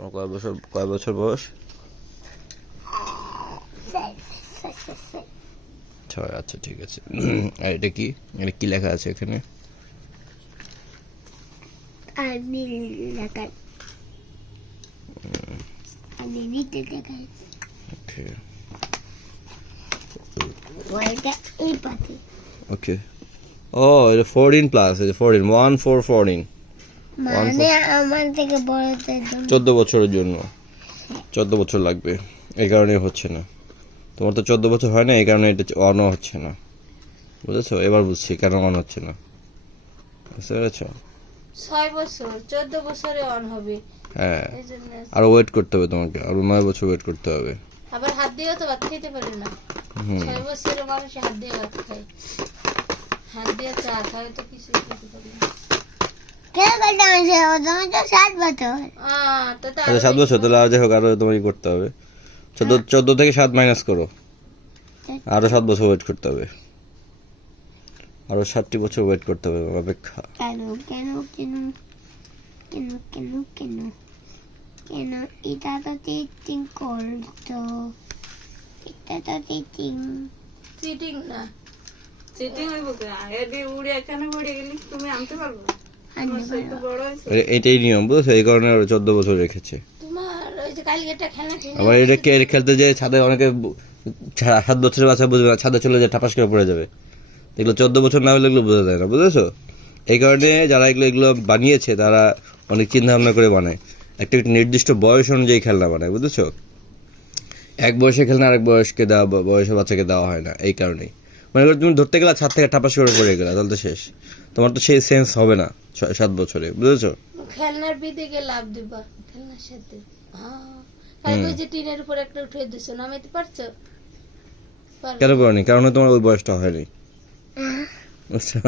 তোমার কয় বছর বয়স? 6। আচ্ছা ঠিক আছে। আর এটা কি, এটা কি লেখা আছে এখানে? ওকে। ও এটা 14 প্লাস, এটা 14 14 মানে আমার থেকে বড়দের জন্য 14 বছরের জন্য 14 বছর লাগবে, এই কারণে হচ্ছে না। তোমার তো 14 বছর হয় না, এই কারণে এটা অনও হচ্ছে না, বুঝেছো? এবার বুঝছি কেন অন হচ্ছে না, বুঝতে পেরেছো? 6 বছর 14 বছরে অন হবে। হ্যাঁ, এইজন্য আরো ওয়েট করতে হবে তোমাকে, আরো 9 বছর ওয়েট করতে হবে। আবার হাত দিয়েও তো ভাত খেতে পারে না। 6 বছরের মানুষ হাত দিয়ে ভাত খায়, হাত দিয়ে চা খায়, তো কিছু খেতে পারে না। কেন বলতে আমি তুমি তো 7 বছর তো তা আচ্ছা 7 বছর, তাহলে আর যাই হোক আরো তোমাকে করতে হবে। 14 থেকে 7 মাইনাস করো, আরো 7 বছর ওয়েট করতে হবে, আরো 7টি বছর ওয়েট করতে হবে অপেক্ষা। কেন কেন কেন কেন কেন কেন কেন এটা তো চিটিং করতো, এটা তো চিটিং চিটিং না। চিটিং হইব কে? এডি উড়ে এখানে পড়ে গেলি তুমি আনতে পারবো? আনতে সে তো পারো। বড় হয়েছে। এটাই নিয়ম, বুঝছো? এই কারণে আরো 14 বছর রেখেছে। তোমার ওই যে কালকে একটা খেলা আবার এটা খেলতে যে ছাদে অনেকে 7 বছরের বাচ্চা বুঝবে না, ছাদে চলে যায় ঠাপাস করে পড়ে যাবে। এগুলো 14 বছর না হলে এগুলো বোঝা যায় না, বুঝেছো? এই কারণে যারা এগুলো বানিয়েছে তারা অনেক চিন্তা ভাবনা করে বানায়, একটা নির্দিষ্ট বয়স অনুযায়ী খেলনা বানায়, বুঝেছো? এক বয়সে খেলনা আরেক বয়সকে দেওয়া, বয়সের বাচ্চাকে দেওয়া হয় না। এই কারণেই মানে তুমি ধরতে গেলে ছাদ থেকে ঠাপাস করে পড়ে গেলা, তাহলে তো শেষ, তোমার তো সেই সেন্স হবে না 7 বছরে, বুঝেছো? খেলনার বিদিকে লাভ দিবা খেলনার সাথে। কালকে ওই যে টিনের উপর একটা উঠে দিছো, নামাইতে পারছো? কেন পারোনি? কারণ তোমার ওই বয়সটা হয়নি, বুঝছো?